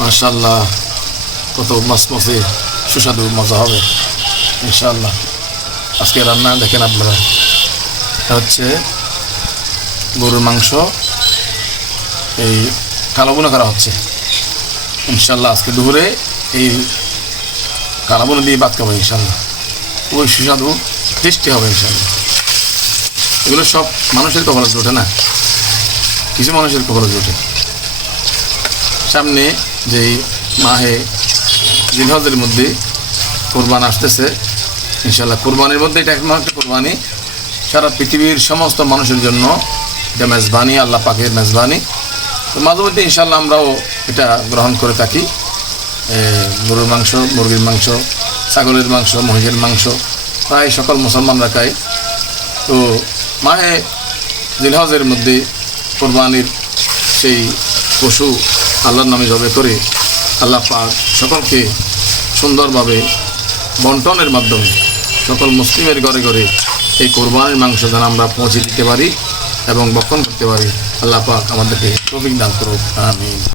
মাশাআল্লাহ, কত মসমসে সুস্বাদু মজা হবে ইনশাআল্লাহ। আজকে রান্না দেখেন আপনারা, এটা হচ্ছে গরুর মাংস, এই কালো বোনা করা হচ্ছে ইনশাআল্লাহ। আজকে দুপুরে এই কালো বোনা দিয়ে ভাত খাবো ইনশাআল্লাহ। ওই সুস্বাদু টেস্টি হবে ইনশাআল্লাহ। এগুলো সব মানুষের কপালে জোটে না, কিছু মানুষের কপালে জোটে। সামনে যেই মাহে জিলহজের মধ্যে কোরবান আসতেছে ইনশাআল্লাহ। কোরবানির মধ্যে এটা একমাত্র কোরবানি, সারা পৃথিবীর সমস্ত মানুষের জন্য এটা মেজবানি, আল্লাহ পাকের মেজবানি। তো মাঝে মধ্যে ইনশাআল্লাহ আমরাও এটা গ্রহণ করে থাকি। গরুর মাংস, মুরগির মাংস, ছাগলের মাংস, মহিষের মাংস প্রায় সকল মুসলমানরা খায়। তো মাহে জিলহজের মধ্যে কোরবানির সেই পশু আল্লাহর নামে জবে করে আল্লাহ পাক সকলকে সুন্দরভাবে বন্টনের মাধ্যমে সকল মুসলিমের ঘরে ঘরে এই কোরবানির মাংস যেন আমরা পৌঁছে দিতে পারি এবং বক্ষণ করতে পারি। আল্লাহ পাক আমাদেরকে তৌফিক দান করুক, আমিন।